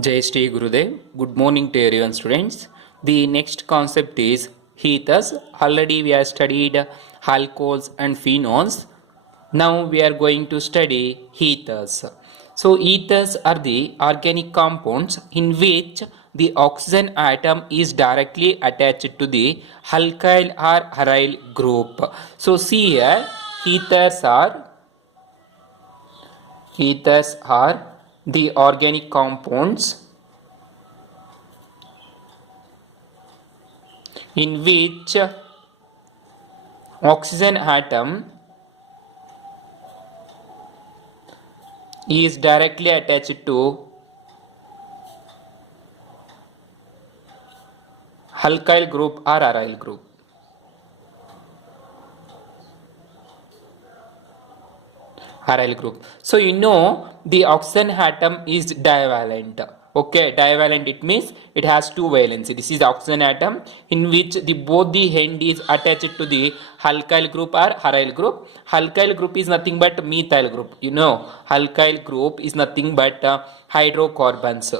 Jai Shri Gurudev. Good morning to everyone, students. The next concept is ethers. Already we have studied alcohols and phenols. Now we are going to study ethers. So ethers are the organic compounds in which the oxygen atom is directly attached to the alkyl or aryl group. So see here, ethers are the organic compounds in which oxygen atom is directly attached to alkyl group or aryl group. So you know the oxygen atom is divalent. Okay, divalent, it means it has two valency. This is oxygen atom in which both the end is attached to the alkyl group or aryl group. Alkyl group is nothing but methyl group. You know, alkyl group is nothing but hydrocarbons.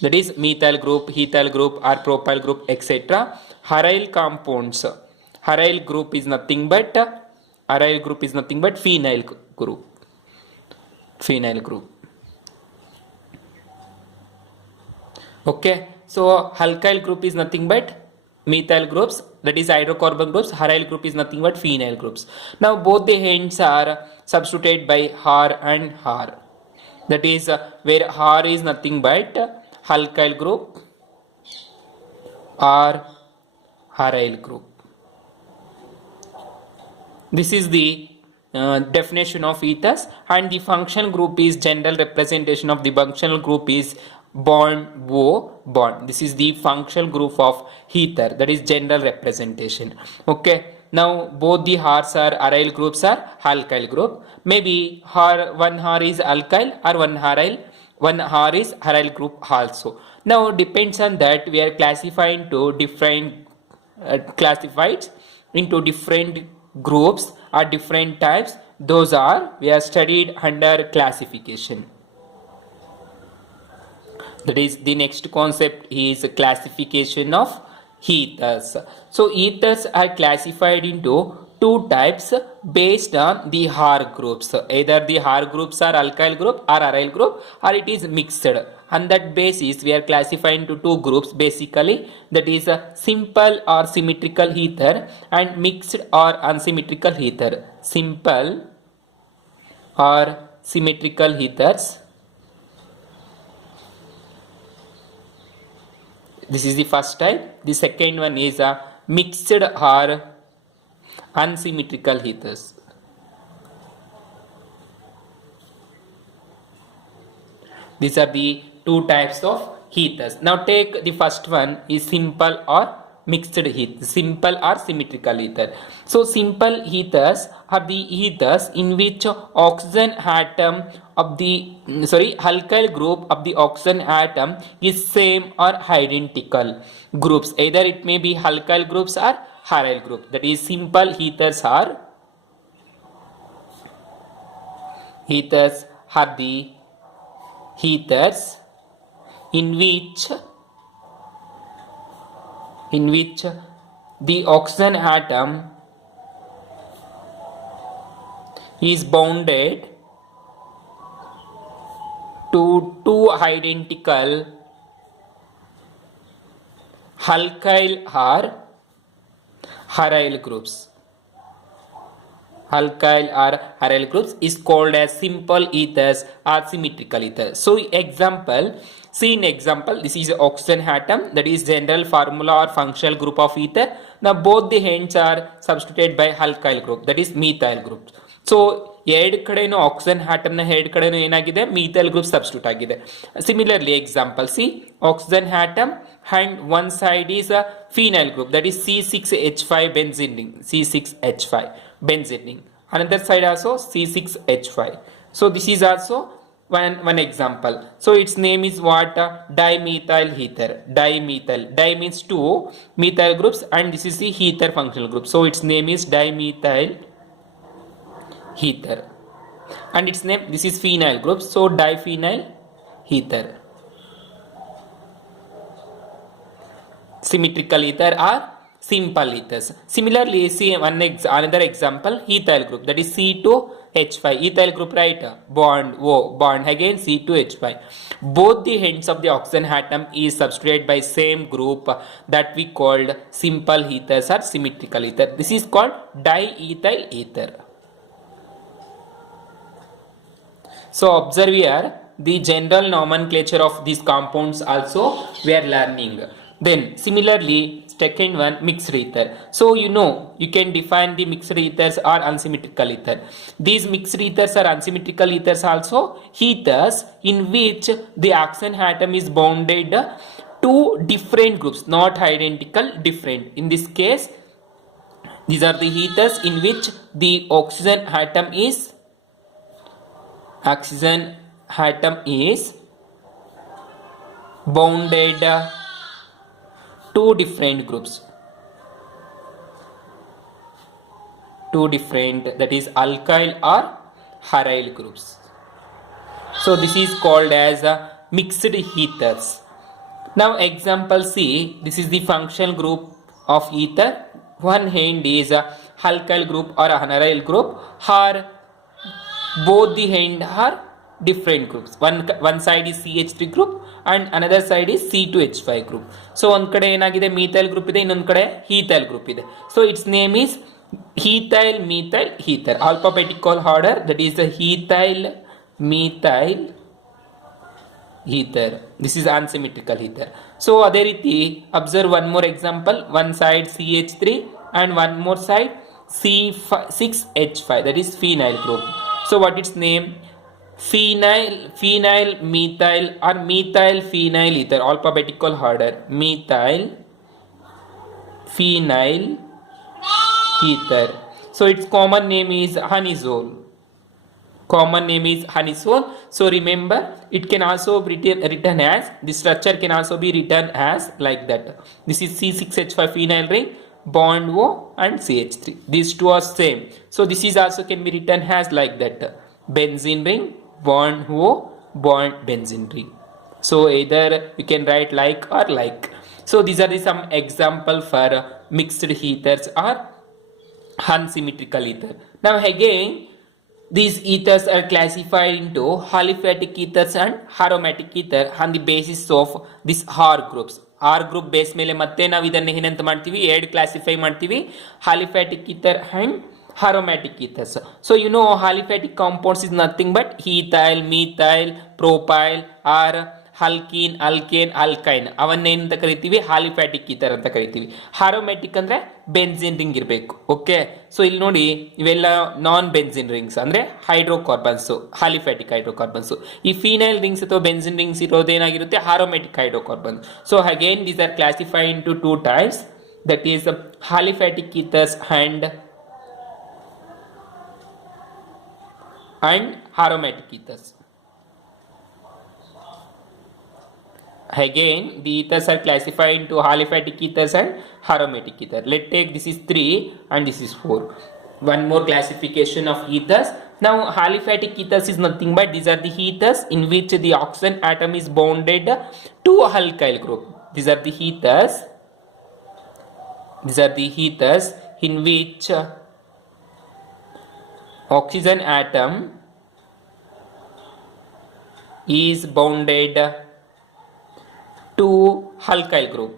That is methyl group, ethyl group or propyl group, etc. Aryl compounds. Aryl group is nothing but phenyl group. Okay, so alkyl group is nothing but methyl groups, that is hydrocarbon groups. Aryl group is nothing but phenyl groups. Now both the ends are substituted by R and R. That is where R is nothing but alkyl group or aryl group. This is the definition of ethers, and the functional group is general representation of the functional group is bond O bond. This is the functional group of ether, that is general representation. Okay, now both the R's are aryl groups are alkyl group. Maybe one R is alkyl or one R is aryl group also. Now depends on that we are classifying to different classified into different groups or different types. Those are we are studied under classification. That is the next concept is classification of ethers. So ethers are classified into two types based on the R groups. Either the R groups are alkyl group or aryl group, or it is mixed. On that basis we are classifying into two groups basically, that is a simple or symmetrical ether and mixed or unsymmetrical ether. Simple or symmetrical ethers. This is the first type. The second one is a mixed or unsymmetrical ethers. These are the two types of ethers. Now take the first one is simple or mixed ether, simple or symmetrical ether. So simple ethers are the ethers in which oxygen atom of the alkyl group of the oxygen atom is same or identical groups. Either it may be alkyl groups or aryl group. That is simple ethers are the ethers in which the oxygen atom is bounded to two identical alkyl or aryl groups. Alkyl or aryl groups is called as simple ethers or symmetrical ethers. So example, see in example, this is oxygen atom, that is general formula or functional group of ether. Now both the ends are substituted by alkyl group, that is methyl group. So ಎರಡು ಕಡೆನೂ oxygen ಆಟಮ್ನ ಎರಡು ಕಡೆನೂ ಏನಾಗಿದೆ methyl group substitute ಆಗಿದೆ. Similarly example, see oxygen atom and one side is a phenyl group, that is C6H5 benzene ring, C6H5 benzene ring. Another side also C6H5. So this is also one example. So its name is what? Dimethyl ether. Dimethyl. Di means two methyl groups and this is the ether functional group. So its name is dimethyl ether, and its name, this is phenyl group, so diphenyl ether. symmetrical ether or simple ethers. Similarly, see another example, ethyl group, that is C2H5, ethyl group, right? Bond O, bond again C2H5. Both the ends of the oxygen atom is substituted by same group that we called simple ethers or symmetrical ether. This is called diethyl ether. So observe here the general nomenclature of these compounds also we are learning. Then similarly, second one, mixed ether. So you can define the mixed ethers or unsymmetrical ether. These mixed ethers or unsymmetrical ethers also ethers in which the oxygen atom is bounded to different groups, not identical, different. In this case, these are the ethers in which the oxygen atom is bounded to different groups, that is alkyl or aryl groups. So this is called as mixed ethers. Now example C, this is the functional group of ether. One end is alkyl group or aryl group, or both the end are different groups. One side is CH3 group and another side is C2H5 group. So ಒಂದು ಕಡೆ ಏನಾಗಿದೆ methyl group ಇದೆ, ಇನ್ನೊಂದು ಕಡೆ ethyl group ಇದೆ. So its name is ethyl methyl ether, alphabetical order, that is the ethyl methyl ether. This is unsymmetrical ether. So ಅದೇ ರೀತಿ observe one more example, one side CH3 and one more side C6H5, that is phenyl group. So what its name? Phenyl methyl or methyl phenyl ether, alphabetical order, methyl phenyl ether. So its common name is anisole. So remember, it can also be written as, the structure can also be written as like that. This is C6H5 phenyl ring, bond O and CH3. These two are same. So this is also can be written as like that, benzene ring, bond O, bond benzene ring. So either you can write like or like. So these are some example for mixed ethers or unsymmetrical ether. Now again, these ethers are classified into aliphatic ethers and aromatic ether on the basis of these R groups. R group base ಮೇಲೆ ಮತ್ತೆ ನಾವು ಇದನ್ನ ಏನಂತ ಮಾಡ್ತೀವಿ, ಎರಡು classify ಮಾಡ್ತೀವಿ, aliphatic ether and aromatic ethers. So aliphatic compounds is nothing but ethyl, methyl, propyl or alkene, alkane, alkyne, ಅವನ್ನೇನಂತ ಕರಿತೀವಿ, aliphatic ether ಅಂತ ಕರಿತೀವಿ. aromatic ಅಂದ್ರೆ ಬೆನ್ಸಿನ್ ರಿಂಗ್ ಇರಬೇಕು. ಓಕೆ, ಸೊ ಇಲ್ಲಿ ನೋಡಿ ಇವೆಲ್ಲ ನಾನ್ ಬೆನ್ಸಿನ್ ರಿಂಗ್ಸ್ ಅಂದ್ರೆ ಹೈಡ್ರೋಕಾರ್ಬನ್ಸ್, aliphatic ಹೈಡ್ರೋಕಾರ್ಬನ್ಸ್. ಈ ಫಿನೈಲ್ ರಿಂಗ್ಸ್ ಅಥವಾ ಬೆನ್ಸಿನ್ ರಿಂಗ್ಸ್ ಇರೋದೇನಾಗಿರುತ್ತೆ, aromatic hydrocarbon. So again these are classified into two types, that is aliphatic ethers and aromatic ethers. Again, the ethers are classified into aliphatic ethers and aromatic ether. Let's take, this is 3 and this is 4. One more classification of ethers. Now aliphatic ethers is nothing but these are the ethers in which the oxygen atom is bonded to alkyl group. These are the ethers in which oxygen atom is bounded to alkyl group.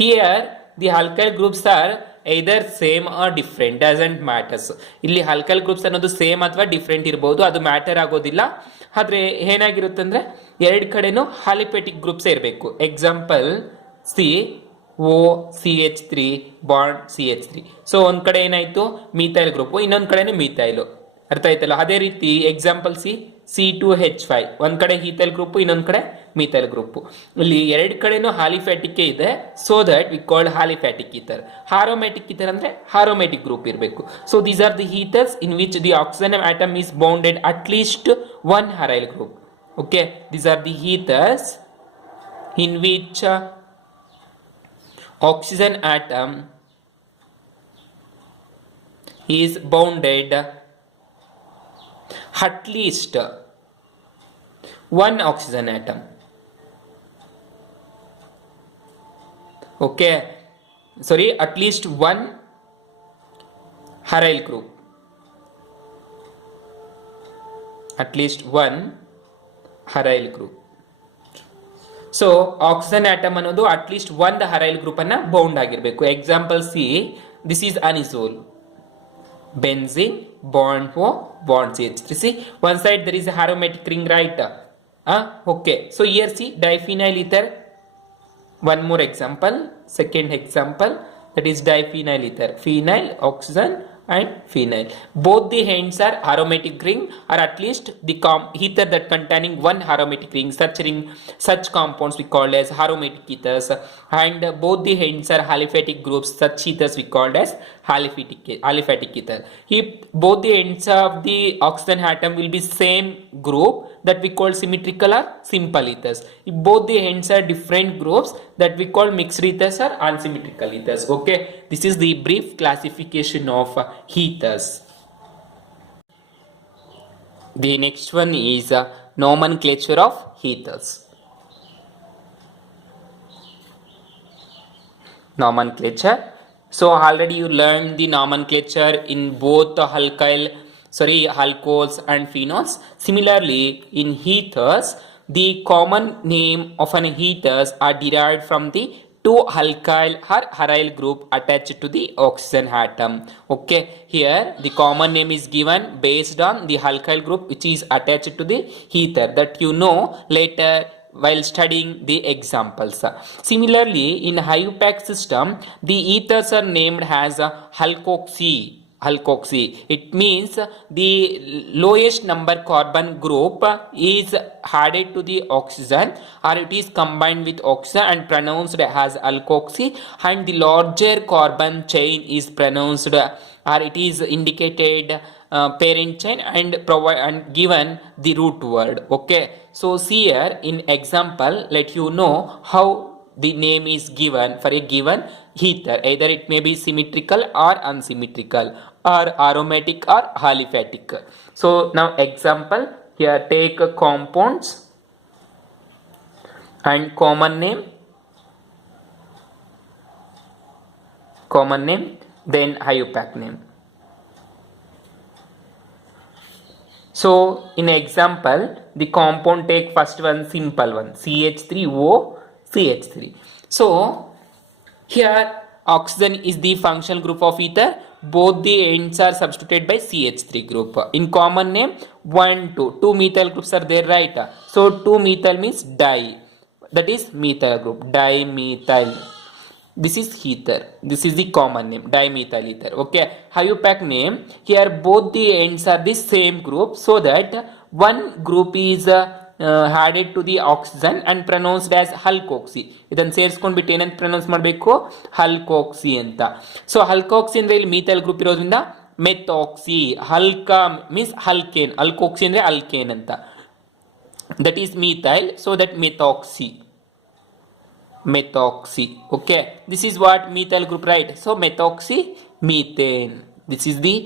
Here the alkyl groups are either same or different, doesn't matters. ಇಲ್ಲಿ alkyl groups ಅನ್ನೋದು same ಅಥವಾ different ಇರಬಹುದು, ಅದು matter ಆಗೋದಿಲ್ಲ. ಆದ್ರೆ ಏನಾಗಿರುತ್ತೆ ಅಂದ್ರೆ ಎರಡು ಕಡೆನೂ aliphatic ಗ್ರೂಪ್ಸ್ ಇರಬೇಕು. Example C O CH3 bond CH3. So ಒಂದ್ ಕಡೆ ಏನಾಯ್ತು ಮೀಥೈಲ್ ಗ್ರೂಪ್, ಇನ್ನೊಂದ್ ಕಡೆನೂ ಮೀಥೈಲ್. ಅರ್ಥ ಆಯ್ತಲ್ಲ? ಅದೇ ರೀತಿ ಎಕ್ಸಾಂಪಲ್ C2H5, ಒಂದ್ ಕಡೆ ಈಥೈಲ್ ಗ್ರೂಪ್, ಇನ್ನೊಂದ್ ಕಡೆ ಮೀಥೈಲ್ ಗ್ರೂಪ್. ಇಲ್ಲಿ ಎರಡು ಕಡೆನೂ ಆಲಿಫ್ಯಾಟಿಕ್ ಇದೆ, so that we called aliphatic ether. Aromatic ether ಅಂದ್ರೆ ಆರೋಮ್ಯಾಟಿಕ್ ಗ್ರೂಪ್ ಇರಬೇಕು. So these are the ethers in which the oxygen atom is bounded at least one aryl group. Okay, these are the ethers in which oxygen atom is bounded at least one oxygen atom. Okay, sorry, at least one aryl group, at least one aryl group. So oxygen atom ಅನ್ನೋದು at least ಒಂದು ಅರೈಲ್ group ಅನ್ನ bound ಆಗಿರಬೇಕು. Example C, this is ಅನಿಸೋಲ್, benzene, bond O, bond CH3. See, one side there is a aromatic ring, right? Okay. So here see diphenyl ether. One more example, second example, that is diphenyl ether. Phenyl, oxygen and phenyl. Both the ends are aromatic ring, or at least the ether that containing one aromatic ring. Such compounds we call as aromatic ethers, and both the ends are aliphatic groups. Such ethers we called as aliphatic ether. If both the ends of the oxygen atom will be same group, that we call symmetrical or simple ethers. If both the ends are different groups, that we call mixed ethers or unsymmetrical ethers. Okay, this is the brief classification of ethers. The next one is nomenclature of ethers. Nomenclature. So already you learned the nomenclature in both alcohols and phenols. Similarly, in ethers, the common name of an ethers are derived from the two alkyl or aryl group attached to the oxygen atom. Okay, here the common name is given based on the alkyl group which is attached to the ether, that you know later while studying the examples. Similarly, in IUPAC system, the ethers are named as alkoxy. It means the lowest number carbon group is added to the oxygen, or it is combined with oxygen and pronounced as alkoxy, and the larger carbon chain is pronounced, or it is indicated parent chain and given the root word. Okay, so see here in example, let you know how the name is given for a given ether. Either it may be symmetrical or unsymmetrical, or aromatic or aliphatic. So now example, here take compounds and common name, then IUPAC name. So in example, the compound, take first one, simple one, CH3O CH3. So here oxygen is the functional group of ether. Both the ends are substituted by CH3 group. In common name, 1 2 methyl groups are there, right? So 2 methyl means di, that is methyl group, dimethyl. This is ether, this is the common name, dimethyl ether. Okay, IUPAC name, here both the ends are the same group, so that one group is added to the oxygen and pronounced as alkoxy. ಇದನ್ನು ಸೇರಿಸ್ಕೊಂಡ್ಬಿಟ್ಟು ಏನಂತ pronounce ಮಾಡಬೇಕು, alkoxy ಅಂತ. So alkoxy ಅಂದ್ರೆ ಇಲ್ಲಿ methyl group ಇರೋದ್ರಿಂದ methoxy. ಹಲ್ಕಾ means alkane, alkoxy ಅಂದ್ರೆ alkane ಅಂತ, that is methyl, so that methoxy. Okay, this is what methyl group, right? So methoxy methane, this is the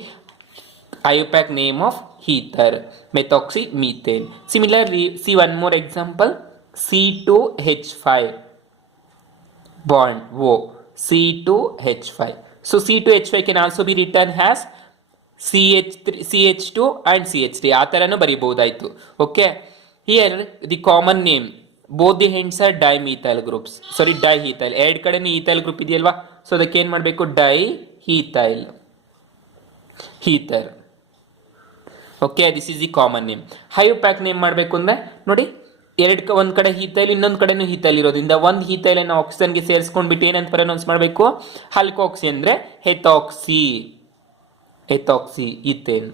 IUPAC name of ether, methoxymethane. Similarly, see one more example, C2H5 bond O, C2H5. So C2H5 can also be written as CH2 and CH3. ಆ ಥರನೂ ಬರೀಬಹುದಾಯಿತು. Okay, here the common name, both the ends are dimethyl groups, sorry diethyl, ಎರಡು ಕಡೆನೂ ethyl group ಇದೆಯಲ್ವಾ, so ಅದಕ್ಕೆ ಏನು ಮಾಡಬೇಕು, diethyl ether. Okay, this is the common name. IUPAC name ಮಾಡಬೇಕು ಅಂದರೆ ನೋಡಿ, ಒಂದು ಕಡೆ ಈಥೈಲ್ ಇನ್ನೊಂದು ಕಡೆನೂ ಈಥೈಲ್ ಇರೋದ್ರಿಂದ ಒಂದು ಈಥೈಲ್ ಅನ್ನು ಆಕ್ಸಿಜನ್ಗೆ ಸೇರಿಸ್ಕೊಂಡ್ಬಿಟ್ಟು ಏನಂತ ಪ್ರೊನೌನ್ಸ್ ಮಾಡಬೇಕು, ಆಲ್ಕೋಕ್ಸಿ ಅಂದರೆ ಹೆಥಾಕ್ಸಿ ಈಥೇನ್.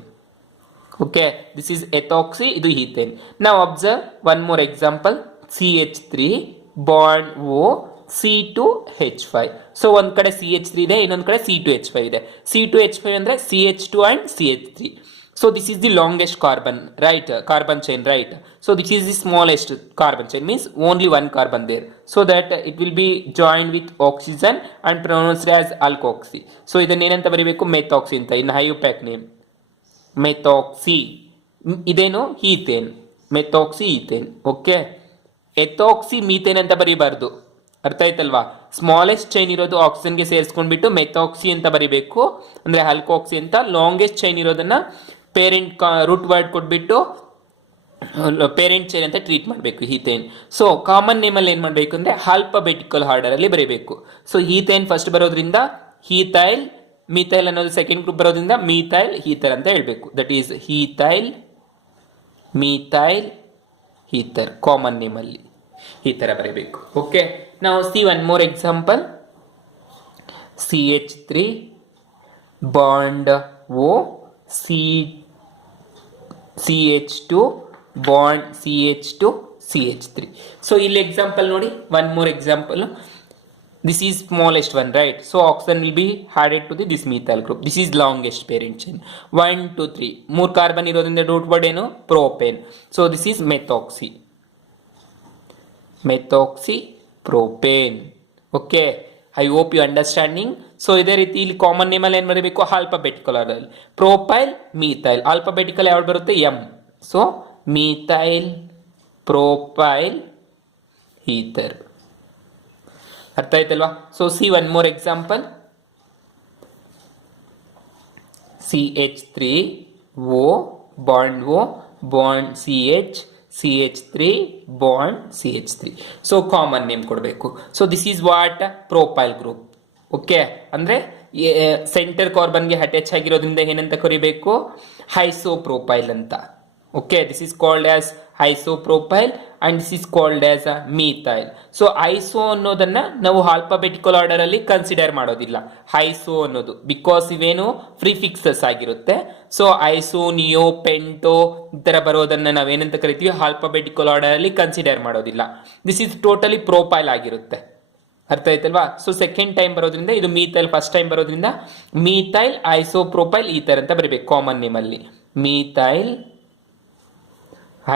ಓಕೆ, ದಿಸ್ ಈಸ್ ಎಥಾಕ್ಸಿ, ಇದು ಈಥೇನ್. ನಾವು observe one more example, CH3 bond O C2H5. So ಒಂದು ಕಡೆ CH3 ಇದೆ, ಇನ್ನೊಂದು ಕಡೆ C2H5 ಇದೆ. C2H5 ಅಂದರೆ CH2 and CH3. So this is the longest carbon, right? Carbon chain, right? So this is the smallest carbon chain, means only one carbon there. So that it will be joined with oxygen and pronounced as alkoxy. So ಇದನ್ನ ಏನಂತ ಬರೀಬೇಕು, methoxy ಅಂತ. In IUPAC name methoxy. ಇದೇನು ethane, methoxy ethane. Okay, ethoxy methane ಅಂತ ಬರೀಬಾರ್ದು, ಅರ್ಥ ಆಯ್ತಲ್ವಾ? Smallest chain ಇರೋದು ಆಕ್ಸಿಜನ್ಗೆ ಸೇರಿಸ್ಕೊಂಡ್ಬಿಟ್ಟು ಮೆಥಾಕ್ಸಿ ಅಂತ ಬರಿಬೇಕು, ಅಂದ್ರೆ ಆಲ್ಕೋಕ್ಸಿ ಅಂತ. ಲಾಂಗೆಸ್ಟ್ ಚೈನ್ ಇರೋದನ್ನ ಪೇರೆಂಟ್ ರೂಟ್ ವರ್ಡ್ ಕೊಟ್ಬಿಟ್ಟು ಪೇರೆಂಟ್ ಚೈನ್ ಅಂತ ಟ್ರೀಟ್ ಮಾಡಬೇಕು, ಹೀಥೇನ್. ಸೊ ಕಾಮನ್ ನೇಮಲ್ಲಿ ಏನು ಮಾಡಬೇಕು ಅಂದರೆ ಆಲ್ಫಾಬೆಟಿಕಲ್ ಆರ್ಡರಲ್ಲಿ ಬರೀಬೇಕು. ಸೊ ಹೀಥೇನ್ ಫಸ್ಟ್ ಬರೋದ್ರಿಂದ ಹೀಥೈಲ್, ಮೀಥೈಲ್ ಅನ್ನೋದು ಸೆಕೆಂಡ್ ಗ್ರೂಪ್ ಬರೋದ್ರಿಂದ ಮೀಥೈಲ್ ಹೀಥರ್ ಅಂತ ಹೇಳಬೇಕು. That is ethyl, methyl, ether. Common ನೇಮಲ್ಲಿ ಈ ಥರ ಬರೀಬೇಕು. ಓಕೆ, ನಾವು see one more example. CH3 bond O, CH2 bond CH2 CH3. So ಇಲ್ಲಿ ಎಕ್ಸಾಂಪಲ್ ನೋಡಿ, one more example. This is smallest one, right? So oxygen will be added to this methyl group. This is longest parent chain. 1 2 3 ಮೂರು carbon ಇರೋದ್ರಿಂದ root word ಏನು? Propane. So this is methoxy, methoxy propane. Okay, I hope you understanding. So ಇದೇ ರೀತಿ ಇಲ್ಲಿ common ನೇಮಲ್ಲಿ ಏನು ಬರೀಬೇಕು? Alphabetical order. Propyl, methyl. Alphabetical ಯಾವ್ದು ಬರುತ್ತೆ? M. So methyl, propyl, ether. ಅರ್ಥ ಆಯ್ತಲ್ವಾ? So see one more example. CH3O bond O bond CH, CH3 bond CH3. So common name ಕೊಡಬೇಕು. So this is what? Propyl group. Okay, ಅಂದರೆ centre ಕಾರ್ಬನ್ಗೆ attach ಆಗಿರೋದ್ರಿಂದ ಏನಂತ ಕರಿಬೇಕು? ಐಸೋಪ್ರೋಪೈಲ್ ಅಂತ. Okay, this is called as isopropyl and this is called as methyl. So iso ಅನ್ನೋದನ್ನ ನಾವು alphabetical order ಅಲ್ಲಿ ಕನ್ಸಿಡರ್ ಮಾಡೋದಿಲ್ಲ, ಐಸೋ ಅನ್ನೋದು, ಬಿಕಾಸ್ ಇವೇನು ಪ್ರಿಫಿಕ್ಸಸ್ ಆಗಿರುತ್ತೆ. ಸೊ ಐಸೋ, ನಿಯೋ, ಪೆಂಟೋ ಈ ತರ ಬರೋದನ್ನ ನಾವೇನಂತ ಕರಿತೀವಿ? ಆಲ್ಫಾಬೆಟಿಕಲ್ ಆರ್ಡರ್ ಅಲ್ಲಿ ಕನ್ಸಿಡರ್ ಮಾಡೋದಿಲ್ಲ. ದಿಸ್ ಈಸ್ ಟೋಟಲಿ ಪ್ರೋಪೈಲ್ ಆಗಿರುತ್ತೆ. ಅರ್ಥ ಆಯ್ತಲ್ವಾ? ಸೊ ಸೆಕೆಂಡ್ ಟೈಮ್ ಬರೋದ್ರಿಂದ ಇದು ಮೀಥೈಲ್, ಫಸ್ಟ್ ಟೈಮ್ ಬರೋದ್ರಿಂದ ಮೀಥೈಲ್ ಐಸೋಪ್ರೋಪೈಲ್ ಈಥರ್ ಅಂತ ಬರೀಬೇಕು ಕಾಮನ್ ನೇಮ್ ಅಲ್ಲಿ. Methyl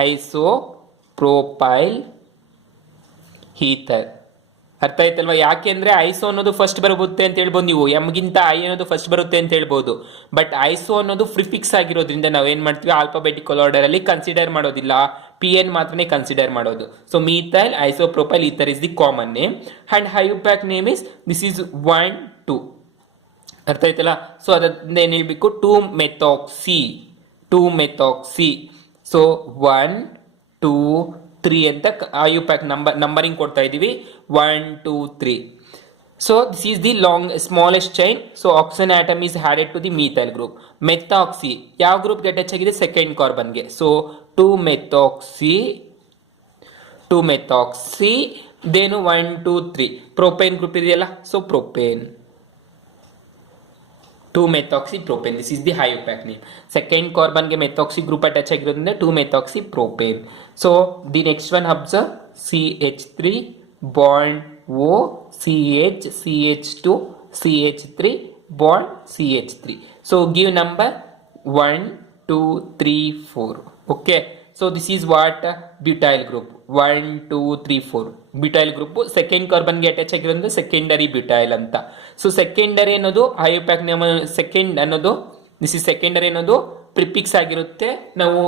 isopropyl ether. ಅರ್ಥ ಆಯ್ತಲ್ವಾ? ಯಾಕೆ ಅಂದ್ರೆ ಐಸೋ ಅನ್ನೋದು ಫಸ್ಟ್ ಬರುತ್ತೆ ಅಂತ ಹೇಳ್ಬೋದು ನೀವು, ಎಮ್ಗಿಂತ ಐ ಅನ್ನೋದು ಫಸ್ಟ್ ಬರುತ್ತೆ ಅಂತ ಹೇಳ್ಬೋದು. ಬಟ್ ಐಸೋ ಅನ್ನೋದು ಪ್ರಿಫಿಕ್ಸ್ ಆಗಿರೋದ್ರಿಂದ ನಾವು ಏನ್ ಮಾಡ್ತೀವಿ? ಆಲ್ಫಾಬೆಟಿಕಲ್ ಆರ್ಡರ್ ಅಲ್ಲಿ ಕನ್ಸಿಡರ್ ಮಾಡೋದಿಲ್ಲ, PN ಮಾತ್ರನೇ ಕನ್ಸಿಡರ್ ಮಾಡೋದು. So methyl isopropyl ether is the common name and IUPAC name is this is 1 2. ಅರ್ಥ ಆಯ್ತಲ್ಲ? ಸೊ ಅದರಿಂದ ಏನ್ ಹೇಳ್ಬೇಕು? 2 ಮೆಥಾಕ್ಸಿ, 2 ಮೆಥಾಕ್ಸಿ. ಸೊ 1 2 3 ಅಂತ ಐಯುಪ್ಯಾಕ್ ನಂಬರಿಂಗ್ ಕೊಡ್ತಾ ಇದೀವಿ. 1 2 3. So this is the smallest chain. So oxygen atom is added to the methyl group. Methoxy ಯಾವ group ಗೆ ಅಟ್ಯಾಚ್ ಆಗಿದೆ? ಸೆಕೆಂಡ್ ಕಾರ್ಬನ್ ಗೆ. So 2 methoxy, 2 methoxy. Then 1 2 3 propane group ಇದೆಯಲ್ಲ, so propane, 2 methoxy propane. This is the IUPAC name. Second carbon ಗೆ methoxy group attach ಆಗಿರೋದ್ರಿಂದ 2 methoxy propane. So the next one observe. CH3 bond O, CH, CH2, CH3 bond CH3. So give number 1 2 3 4. Okay, so this is what? Butyl group. 1 2 3 4 butyl group second carbon ಗೆ attach ಆಗಿರೋದ್ರಿಂದ secondary butyl ಅಂತ. So secondary ಅನ್ನೋದು IUPAC name. Second ಅನ್ನೋದು this is secondary ಅನ್ನೋದು prefix ಆಗಿರುತ್ತೆ, ನಾವು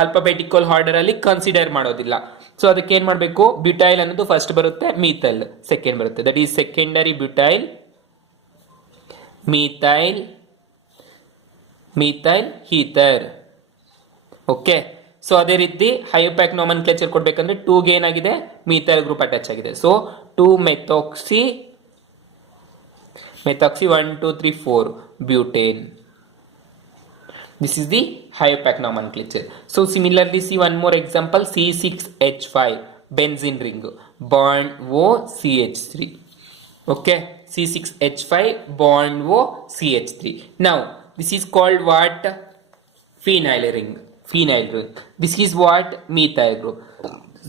alphabetical order ಅಲ್ಲಿ consider ಮಾಡೋದಿಲ್ಲ. ಸೊ ಅದಕ್ಕೆ ಏನ್ ಮಾಡಬೇಕು? ಬ್ಯೂಟೈಲ್ ಅನ್ನೋದು ಫಸ್ಟ್ ಬರುತ್ತೆ, ಮೀಥೈಲ್ ಸೆಕೆಂಡ್ ಬರುತ್ತೆ. That is secondary butyl, methyl, methyl ether. Okay, so ಅದೇ ರೀತಿ ಐಯುಪ್ಯಾಕ್ ನೋಮನ್ಕ್ಲೇಚರ್ ಕೊಡ್ಬೇಕಂದ್ರೆ 2 ಗೆ ಏನಾಗಿದೆ? ಮೀಥೈಲ್ ಗ್ರೂಪ್ ಅಟ್ಯಾಚ್ ಆಗಿದೆ. So 2 methoxy, methoxy 1 2 3 4 butane. This is the IUPAC nomenclature. So similarly, see one more example. C6H5 benzene ring bond O CH3. Okay, C6H5 bond O CH3. Now this is called what? Phenyl ring. Phenyl ring. This is what? Methyl group.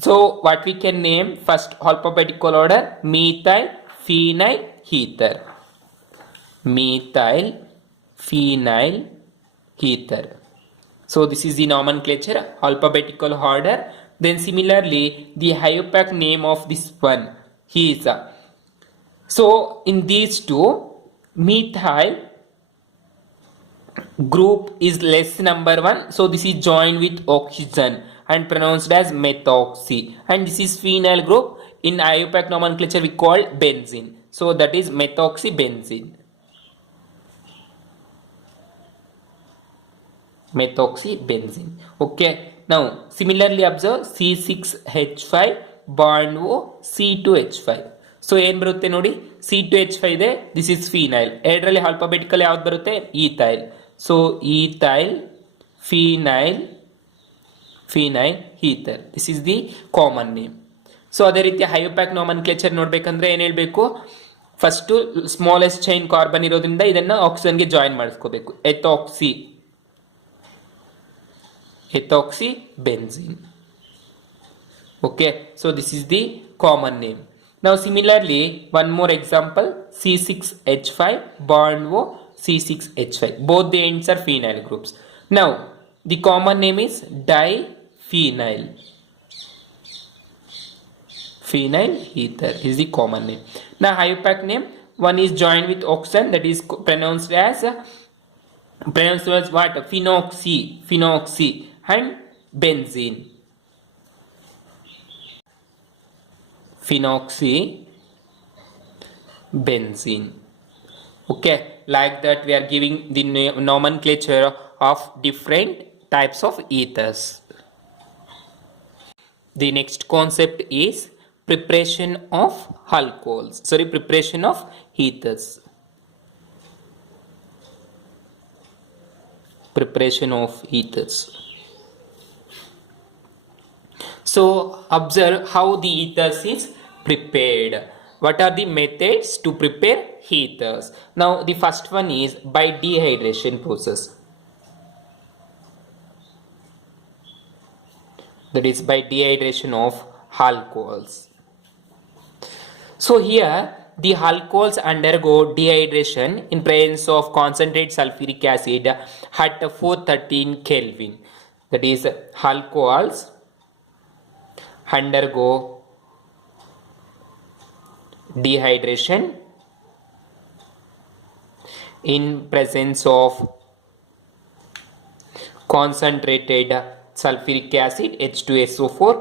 So what we can name? First alphabetical order: methyl, phenyl, ether. Methyl, phenyl, ether. So this is the nomenclature, alphabetical order. Then similarly the IUPAC name of this one is so in these two methyl group is less number 1, so this is joined with oxygen and pronounced as methoxy, and this is phenyl group. In IUPAC nomenclature we call benzene, so that is methoxybenzene. Methoxybenzene. Okay, now similarly observe C6H5 bond O C2H5. So ಏನು ಬರುತ್ತೆ ನೋಡಿ, C2H5 ಇದೆ, this is phenyl. ಎರಡರಲ್ಲಿ alphabetical ಯಾವ್ದು ಬರುತ್ತೆ, ethyl. So ethyl, phenyl, phenyl ether, this is the common name. So ಅದೇ ರೀತಿ IUPAC ನಾಮನ್ಕ್ಲೇಚರ್ ನೋಡ್ಬೇಕಂದ್ರೆ ಏನು ಹೇಳಬೇಕು, ಫಸ್ಟು ಸ್ಮಾಲೆಸ್ಟ್ ಚೈನ್ ಕಾರ್ಬನ್ ಇರೋದ್ರಿಂದ ಇದನ್ನು ಆಕ್ಸಿಜನ್ಗೆ join ಮಾಡಿಸ್ಕೋಬೇಕು, ethoxybenzene. Okay, so this is the common name. Now similarly, one more example, C6H5 bond O C6H5. Both the ends are phenyl groups. Now the common name is diphenyl. Phenyl ether is the common name. Now IUPAC name, one is joined with oxygen, that is pronounced as what? Phenoxy and benzene. Phenoxybenzene. Okay, like that we are giving the nomenclature of different types of ethers. The next concept is preparation of preparation of ethers. Preparation of ethers. So observe how the ethers is prepared. What are the methods to prepare ethers? Now the first one is by dehydration process. That is by dehydration of alcohols. So here the alcohols undergo dehydration in presence of concentrated sulfuric acid at 413 Kelvin. That is, alcohols undergo dehydration in presence of concentrated sulfuric acid H2SO4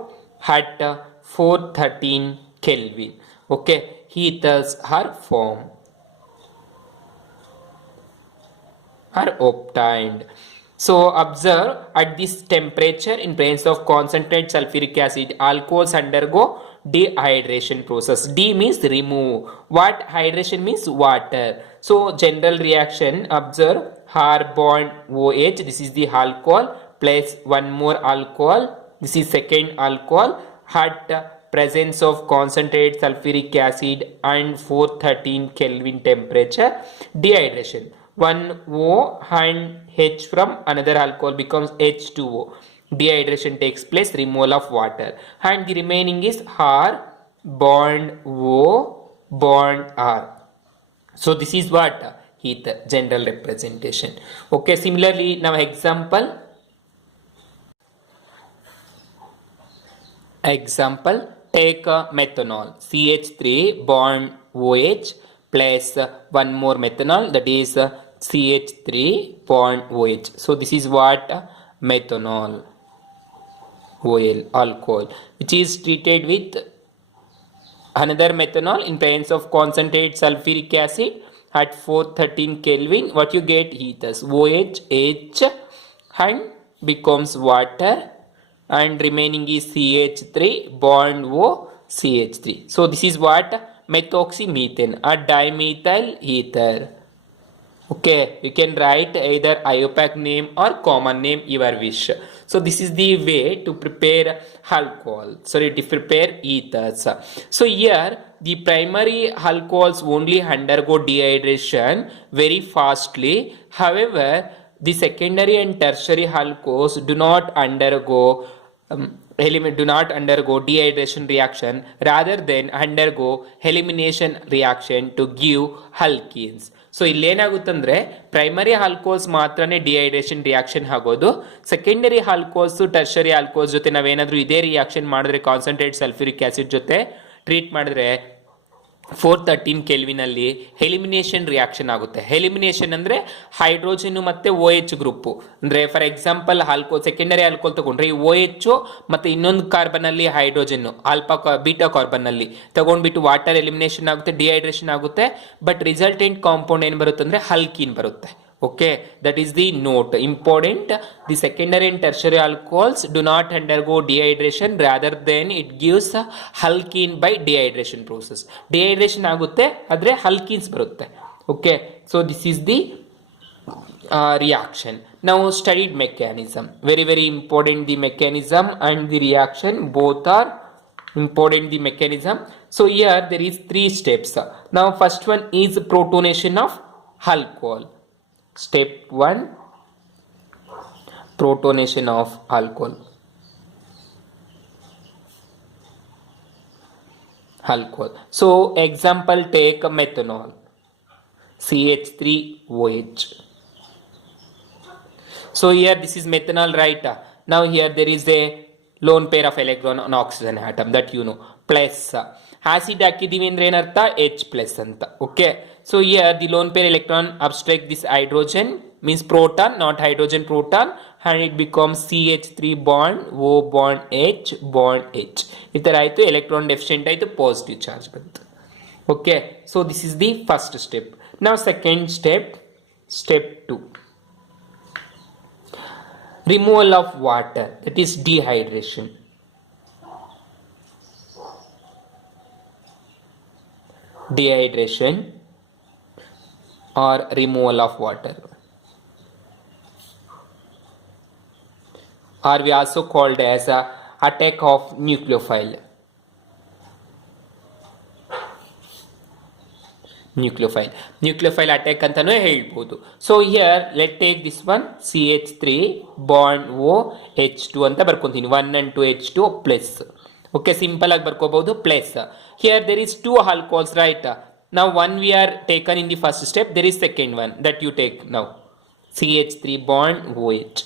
at 413 Kelvin. Okay, ethers are formed, are obtained. So observe, at this temperature in presence of concentrated sulfuric acid, alcohols undergo dehydration process. D means remove. What hydration means? Water. So general reaction, observe, R bond OH, this is the alcohol, plus one more alcohol, this is second alcohol, at presence of concentrated sulfuric acid and 413 Kelvin temperature, dehydration. One O and H from another alcohol becomes H2O. Dehydration takes place, removal of water, and the remaining is R bond O bond R. So this is what ether, general representation. Okay, similarly now example, take methanol, CH3 bond OH plus one more methanol, that is CH3 bond OH. So this is what methanol, OL, alcohol, which is treated with another methanol in presence of concentrated sulfuric acid at 413 Kelvin. What you get? Ethers, OH, H and becomes water, and remaining is CH3 bond O CH3. So this is what methoxymethane, a dimethyl ether. Okay, you can write either IUPAC name or common name, your wish. So this is the way to prepare to prepare ethers. So here the primary alcohols only undergo dehydration very fastly. However, the secondary and tertiary alcohols do not undergo dehydration reaction, rather than undergo elimination reaction to give alkenes. So ಇಲ್ಲೇನಾಗುತ್ತಂದ್ರೆ primary alcohols ಮಾತ್ರನೇ dehydration reaction ಆಗೋದು. Secondary alcohols, tertiary alcohols ಜೊತೆ ನಾವೇನಾದ್ರೂ ಇದೇ reaction ಮಾಡಿದ್ರೆ, concentrate sulphuric acid ಜೊತೆ treat ಮಾಡಿದ್ರೆ 413 ಕೆಲ್ವಿನಲ್ಲಿ ಎಲಿಮಿನೇಷನ್ ರಿಯಾಕ್ಷನ್ ಆಗುತ್ತೆ. ಎಲಿಮಿನೇಷನ್ ಅಂದರೆ ಹೈಡ್ರೋಜನ್ ಮತ್ತು ಓ ಎಚ್ ಗ್ರೂಪು, ಅಂದರೆ ಫಾರ್ ಎಕ್ಸಾಂಪಲ್ ಸೆಕೆಂಡರಿ ಆಲ್ಕೋಲ್ ತಗೊಂಡ್ರೆ ಈ ಓ ಎಚ್ ಮತ್ತು ಇನ್ನೊಂದು ಕಾರ್ಬನಲ್ಲಿ ಹೈಡ್ರೋಜನ್ನು ಬೀಟಾ ಕಾರ್ಬನ್ನಲ್ಲಿ ತಗೊಂಡ್ಬಿಟ್ಟು ವಾಟರ್ ಎಲಿಮಿನೇಷನ್ ಆಗುತ್ತೆ, ಡಿಹೈಡ್ರೇಷನ್ ಆಗುತ್ತೆ. ಬಟ್ ರಿಸಲ್ಟೆಂಟ್ ಕಾಂಪೌಂಡ್ ಏನು ಬರುತ್ತೆ ಅಂದರೆ ಹಲ್ಕೀನ್ ಬರುತ್ತೆ. Okay, that is the note. Important, the secondary and tertiary alcohols do not undergo dehydration, rather than it gives alkene by dehydration process. Dehydration ಆಗುತ್ತೆ ಆದರೆ alkenes ಬರುತ್ತೆ. Okay, so this is the reaction. Now studied mechanism, very important, the mechanism and the reaction both are important, the mechanism. So here there is 3 steps. Now first one is protonation of alcohol. Step 1, protonation of alcohol. So example, take methanol, CH3OH. So here this is methanol, right? Now here there is a lone pair of electron on oxygen atom, that you know, plus acid ಹಾಕಿದೀವಿ ಅಂದ್ರೆ ಏನರ್ಥ H plus ಅಂತ. Okay, so here the lone pair electron abstract this hydrogen, means proton, not hydrogen, proton, and it becomes CH3 bond O bond H bond H. ಈ ತರ ಆಯ್ತು, electron deficient ಆಯ್ತು, positive charge ಬಂತು. Okay, so this is the first step. Now second step, step 2, removal of water, that is dehydration. Dehydration or removal of water, or we also called as a attack of nucleophile. Nucleophile attack ಅಂತಾನೂ ಹೇಳ್ಬೋದು. So here let take this one, CH3 bond O H2 ಅಂತ ಬರ್ಕೊಂತೀನಿ, 1 and 2 H2 plus. Okay, simple ಆಗಿ ಬರ್ಕೋಬಹುದು, plus. Here there is 2 alcohols, right? Now one we are taken in the first step, there is second one that you take now, CH3 bond OH.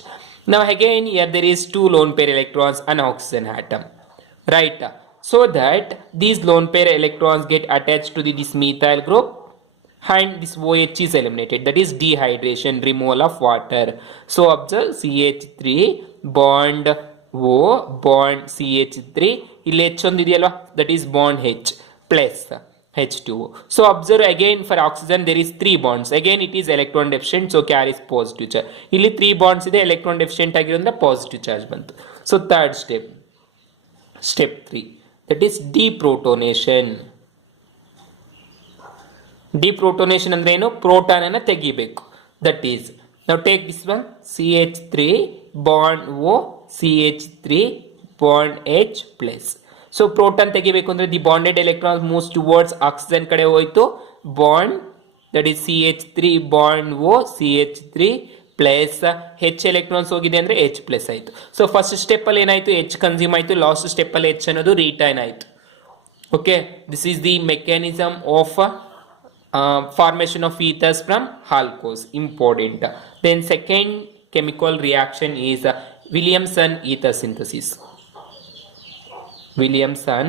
Now again here there is 2 lone pair electrons and oxygen atom, right? So that these lone pair electrons get attached to this methyl group and this OH is eliminated, that is dehydration, removal of water. So observe, CH3 bond O bond CH3, ಇಲ್ಲಿ H ಒಂದಿದೆಯಲ್ವಾ, that is bond H plus H2O. So observe again, for oxygen there is 3 bonds, again it is electron deficient, so carries positive charge. ಇಲ್ಲಿ 3 bonds ಇದೆ, electron deficient ಆಗಿರೋದ್ರಿಂದ positive charge ಬಂತು. So third step, step 3, that is deprotonation. Deprotonation ಅಂದ್ರೆ ಏನು, proton ಅನ್ನು ತೆಗಿಬೇಕು, that is, now take this one, CH3 bond O CH3 bond H plus. So proton ತೆಗಿಬೇಕು ಅಂದ್ರೆ the bonded electrons moves towards oxygen ಕಡೆ ಹೋಯ್ತು, bond, that is CH3 bond O CH3 plus H electrons ಹೋಗಿದೆ ಅಂದ್ರೆ H plus ಆಯ್ತು. So first step ಅಲ್ಲಿ ಏನಾಯ್ತು, H consume ಆಯ್ತು, ಲಾಸ್ಟ್ ಸ್ಟೆಪ್ ಅಲ್ಲಿ H ಅನ್ನೋದು ರಿಟೈನ್ ಆಯ್ತು. Okay, this is the mechanism of formation of ethers from alcohols, important. Then second chemical reaction is Williamson ether synthesis. Williamson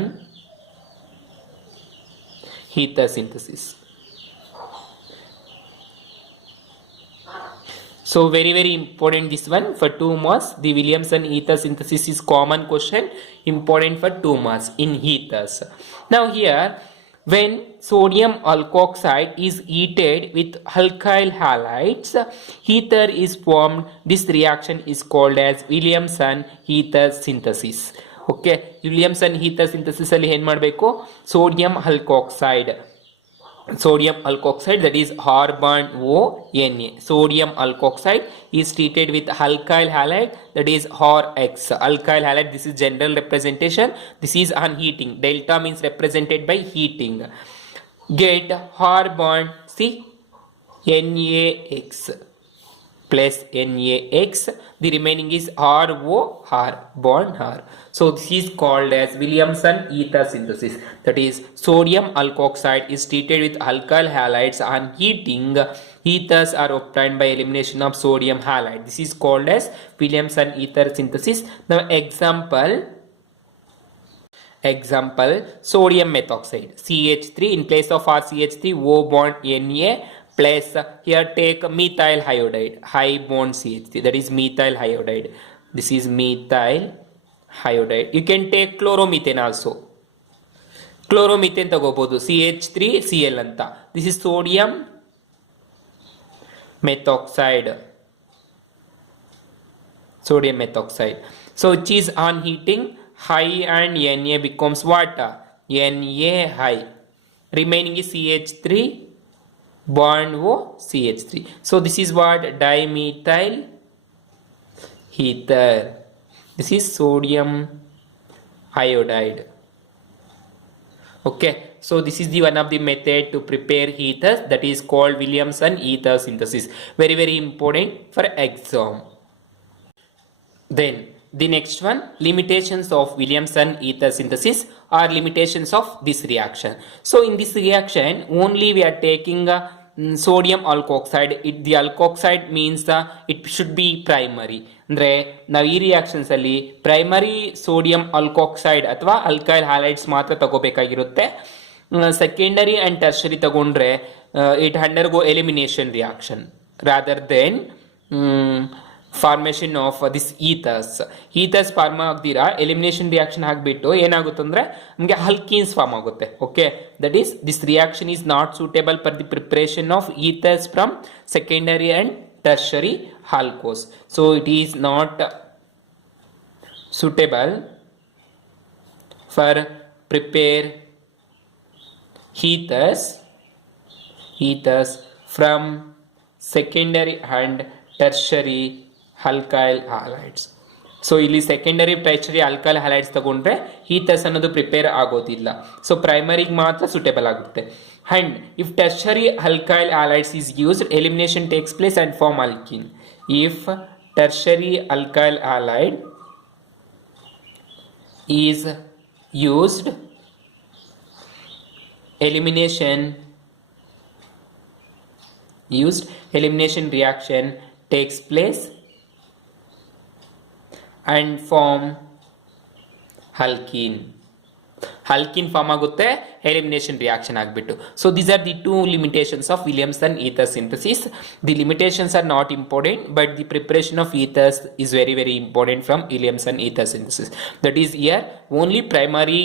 ether synthesis. So very important this one, for 2 marks. The Williamson ether synthesis is common question, important for 2 marks in ethers. Now here, when sodium alkoxide is heated with alkyl halides, ether is formed. This reaction is called as Williamson ether synthesis. Okay, Williamson ether synthesis ಅಲ್ಲಿ ಏನು ಮಾಡಬೇಕು, sodium alkoxide, that is R bond O Na, sodium alkoxide is treated with alkyl halide, that is RX, alkyl halide. This is general representation, this is on heating, delta means represented by heating, get R bond C NaX plus NaX, the remaining is RO, R bond R. So this is called as Williamson ether synthesis, that is sodium alkoxide is treated with alkyl halides on heating, ethers are obtained by elimination of sodium halide. This is called as Williamson ether synthesis. Now example sodium methoxide CH3 in place of RCH3 O bond Na plus here take methyl iodide high bond CH3, that is methyl iodide. This is methyl iodide. You can take chloromethane also. ಕ್ಲೋರೋಮಿಥೇನ್ ತಗೋಬಹುದು CH3Cl ಅಂತ. This is sodium methoxide. Sodium methoxide. So which is on heating high and Na becomes what? Na high. Remaining is CH3 bond O CH3. So this is what? Dimethyl ether. This is sodium iodide. Okay, so this is the one of the method to prepare ethers, that is called Williamson ether synthesis. Very very important for exam. Then the next one, limitations of Williamson ether synthesis or limitations of this reaction. So in this reaction only we are taking sodium alkoxide. The alkoxide means it should be primary. ಅಂದರೆ ನಾವು ಈ reactions ಅಲ್ಲಿ primary sodium ಅಲ್ಕೋಕ್ಸೈಡ್ ಅಥವಾ alkyl halides ಮಾತ್ರ ತಗೋಬೇಕಾಗಿರುತ್ತೆ. Secondary and tertiary ತಗೊಂಡ್ರೆ it undergo elimination reaction rather than formation of this ethers form ಆಗ್ದಿರಾ elimination reaction ಆಗಿಬಿಟ್ಟು ಏನಾಗುತ್ತಂದ್ರೆ ನಮಗೆ ಹಲ್ಕೀನ್ಸ್ ಫಾರ್ಮ್ ಆಗುತ್ತೆ. Okay, that is this reaction is not suitable for the preparation of ethers from secondary and tertiary alcohols. So it is not suitable for prepare ethers from secondary and tertiary alkyl halides. So ಇಲ್ಲಿ secondary tertiary alkyl halides ತಗೊಂಡ್ರೆ ethers ಅನ್ನೋದು prepare ಆಗೋದಿಲ್ಲ. So ಪ್ರೈಮರಿಗೆ ಮಾತ್ರ suitable ಆಗುತ್ತೆ. And if tertiary alkyl halides is used, elimination takes place and form alkene. If tertiary alkyl halide is used, elimination reaction takes place and form alkene. Alkene form ಆಗುತ್ತೆ elimination reaction ಆಗಿಬಿಟ್ಟು. So these are the two limitations of Williamson ether synthesis. The limitations are not important, but the preparation of ethers is very very important from Williamson ether synthesis. That is, here only primary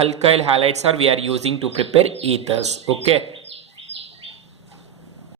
alkyl halides are we are using to prepare ethers. Okay.